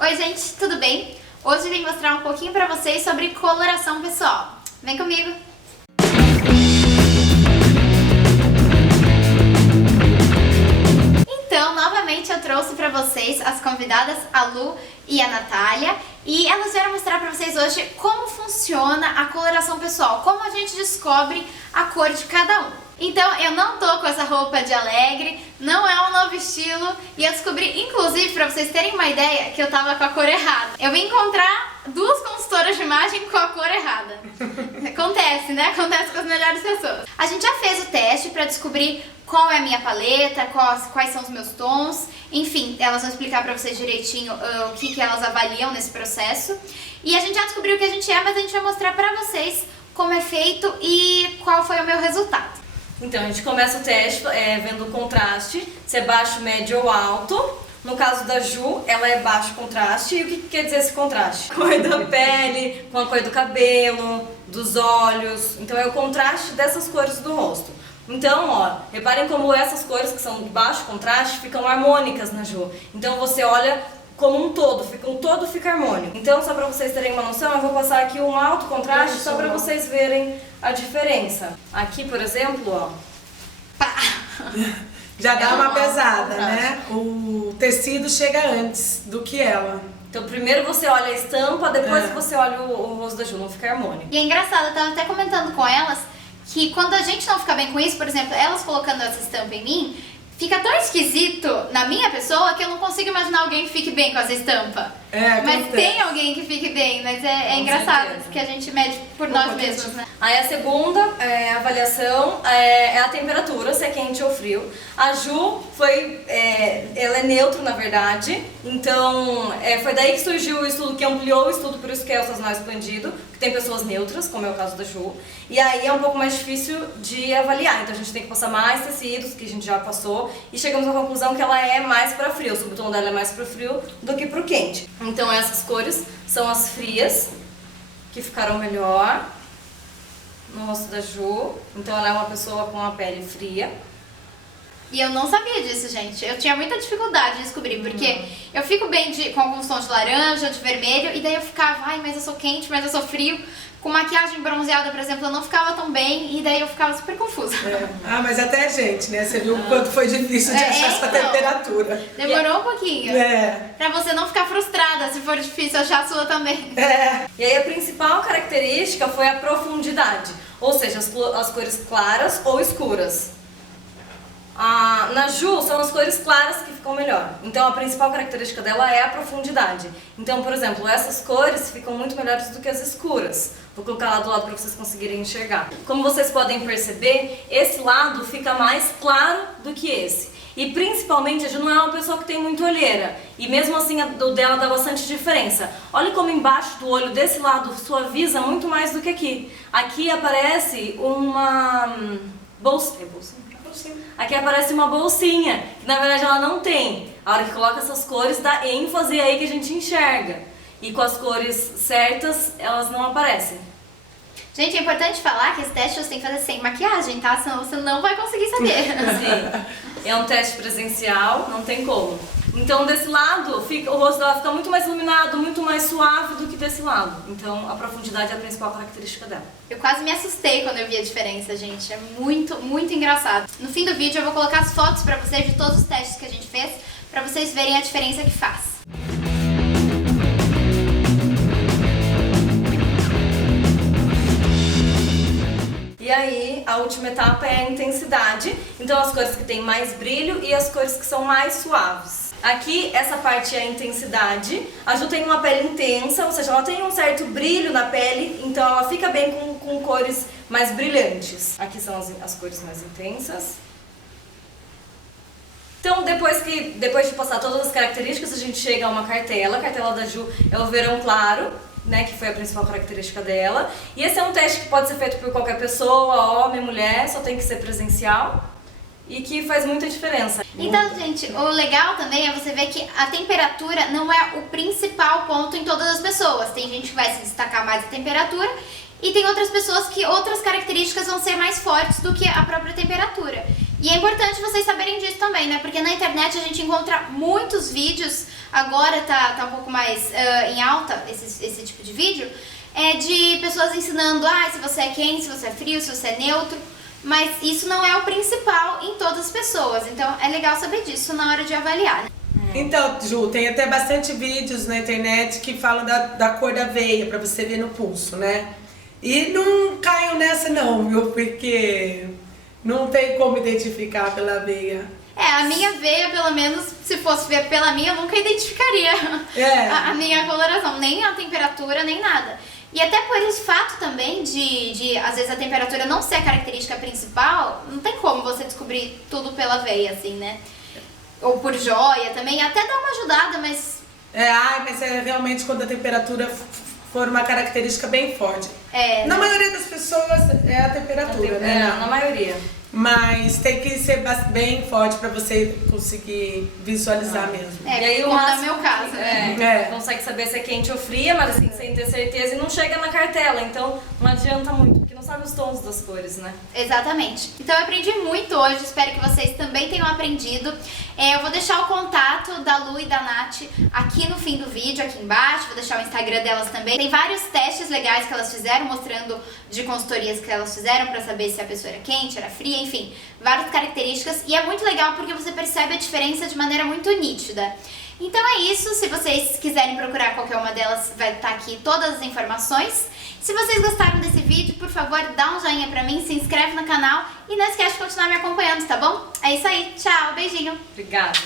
Oi gente, tudo bem? Hoje eu vim mostrar um pouquinho pra vocês sobre coloração pessoal. Vem comigo! Então, novamente eu trouxe pra vocês as convidadas, a Lu e a Natália, e elas vieram mostrar pra vocês hoje como funciona a coloração pessoal, como a gente descobre a cor de cada um. Então, eu não tô com essa roupa de alegre, não é um novo estilo, e eu descobri, inclusive, pra vocês terem uma ideia, que eu tava com a cor errada. Eu vim encontrar duas consultoras de imagem com a cor errada. Acontece, né? Acontece com as melhores pessoas. A gente já fez o teste pra descobrir qual é a minha paleta, quais são os meus tons, enfim, elas vão explicar pra vocês direitinho o que elas avaliam nesse processo. E a gente já descobriu o que a gente é, mas a gente vai mostrar pra vocês como é feito e qual foi o meu resultado. Então, a gente começa o teste vendo o contraste, se é baixo, médio ou alto. No caso da Ju, ela é baixo contraste. E o que quer dizer esse contraste? Cor da pele, com a cor do cabelo, dos olhos. Então, é o contraste dessas cores do rosto. Então, ó, reparem como essas cores que são de baixo contraste ficam harmônicas na Ju. Então, você olha como um todo fica harmônico. Então, só pra vocês terem uma noção, eu vou passar aqui um alto contraste só pra vocês verem a diferença. Aqui, por exemplo, ó. Pá. Já dá uma pesada, né? O tecido chega antes do que ela. Então, primeiro você olha a estampa, depois você olha o rosto da Ju, não fica harmônico. E é engraçado, eu tava até comentando com elas que quando a gente não fica bem com isso, por exemplo, elas colocando essa estampa em mim, fica tão esquisito na minha pessoa que eu não consigo imaginar alguém que fique bem com essa estampa. Mas tem alguém que fique bem, mas é engraçado que a gente mede por nós mesmos, né? Aí a segunda avaliação é a temperatura, se é quente ou frio. A Ju ela é neutra na verdade, então foi daí que surgiu o estudo que ampliou o estudo, por isso que é o sazonal expandido, que tem pessoas neutras, como é o caso da Ju, e aí é um pouco mais difícil de avaliar, então a gente tem que passar mais tecidos, que a gente já passou, e chegamos à conclusão que ela é mais para frio, o subtom dela é mais para frio do que para o quente. Então essas cores são as frias, que ficaram melhor no rosto da Ju. Então ela é uma pessoa com a pele fria. E eu não sabia disso, gente. Eu tinha muita dificuldade de descobrir, porque eu fico bem com alguns tons de laranja, de vermelho, e daí eu ficava, ai, mas eu sou quente, mas eu sou frio. Com maquiagem bronzeada, por exemplo, eu não ficava tão bem, e daí eu ficava super confusa. Ah, mas até a gente, né? Você viu o quanto foi difícil de achar essa temperatura. Demorou um pouquinho. Pra você não ficar frustrada se for difícil achar a sua também. E aí a principal característica foi a profundidade, ou seja, as cores claras ou escuras. Na Ju são as cores claras que ficam melhor, então a principal característica dela é a profundidade. Então, por exemplo, essas cores ficam muito melhores do que as escuras. Vou colocar lá do lado para vocês conseguirem enxergar. Como vocês podem perceber, esse lado fica mais claro do que esse. E principalmente a Ju não é uma pessoa que tem muita olheira, e mesmo assim o dela dá bastante diferença. Olha como embaixo do olho desse lado suaviza muito mais do que aqui. Aqui aparece uma bolsa. Aqui aparece uma bolsinha, que na verdade ela não tem. A hora que coloca essas cores dá ênfase aí que a gente enxerga. E com as cores certas, elas não aparecem. Gente, é importante falar que esse teste você tem que fazer sem maquiagem, tá? Senão você não vai conseguir saber. Sim, é um teste presencial, não tem como. Então desse lado, o rosto dela fica muito mais iluminado, muito mais suave do que desse lado. Então a profundidade é a principal característica dela. Eu quase me assustei quando eu vi a diferença, gente. É muito, muito engraçado. No fim do vídeo eu vou colocar as fotos pra vocês de todos os testes que a gente fez, pra vocês verem a diferença que faz. E aí, a última etapa é a intensidade, então as cores que têm mais brilho e as cores que são mais suaves. Aqui, essa parte é a intensidade. A Ju tem uma pele intensa, ou seja, ela tem um certo brilho na pele, então ela fica bem com cores mais brilhantes. Aqui são as cores mais intensas. Então, depois de passar todas as características, a gente chega a uma cartela. A cartela da Ju é o verão claro, né, que foi a principal característica dela. E esse é um teste que pode ser feito por qualquer pessoa, homem, mulher, só tem que ser presencial e que faz muita diferença. Então, gente, o legal também é você ver que a temperatura não é o principal ponto em todas as pessoas. Tem gente que vai se destacar mais a temperatura e tem outras pessoas que outras características vão ser mais fortes do que a própria temperatura. E é importante vocês saberem disso também, né? Porque na internet a gente encontra muitos vídeos, agora tá um pouco mais em alta esse tipo de vídeo, de pessoas ensinando, se você é quente, se você é frio, se você é neutro, mas isso não é o principal em todas as pessoas, então é legal saber disso na hora de avaliar, né? Então, Ju, tem até bastante vídeos na internet que falam da cor da veia, pra você ver no pulso, né? E não caiam nessa não, viu? Porque não tem como identificar pela veia. A minha veia, pelo menos, se fosse ver pela minha, eu nunca identificaria a minha coloração, nem a temperatura, nem nada. E até por esse fato também de às vezes a temperatura não ser a característica principal, não tem como você descobrir tudo pela veia, assim, né? Ou por joia também, até dá uma ajudada, mas... mas é realmente quando a temperatura for uma característica bem forte. Na maioria das pessoas é a temperatura, né? Na maioria. Mas tem que ser bem forte pra você conseguir visualizar mesmo. E aí o como máximo, no meu caso, consegue saber se é quente ou fria, mas assim, sem ter certeza e não chega na cartela, então não adianta muito, porque não sabe os tons das cores, né? Exatamente. Então eu aprendi muito hoje, espero que vocês também tenham aprendido. Eu vou deixar o contato da Lu e da Nath aqui no fim do vídeo, aqui embaixo, vou deixar o Instagram delas também. Tem vários testes legais que elas fizeram, mostrando de consultorias que elas fizeram pra saber se a pessoa era quente, era fria, enfim, várias características. E é muito legal porque você percebe a diferença de maneira muito nítida. Então é isso, se vocês quiserem procurar qualquer uma delas, vai estar aqui todas as informações. Se vocês gostaram desse vídeo, por favor, dá um joinha pra mim, se inscreve no canal e não esquece de continuar me acompanhando, tá bom? É isso aí, tchau, beijinho! Obrigada!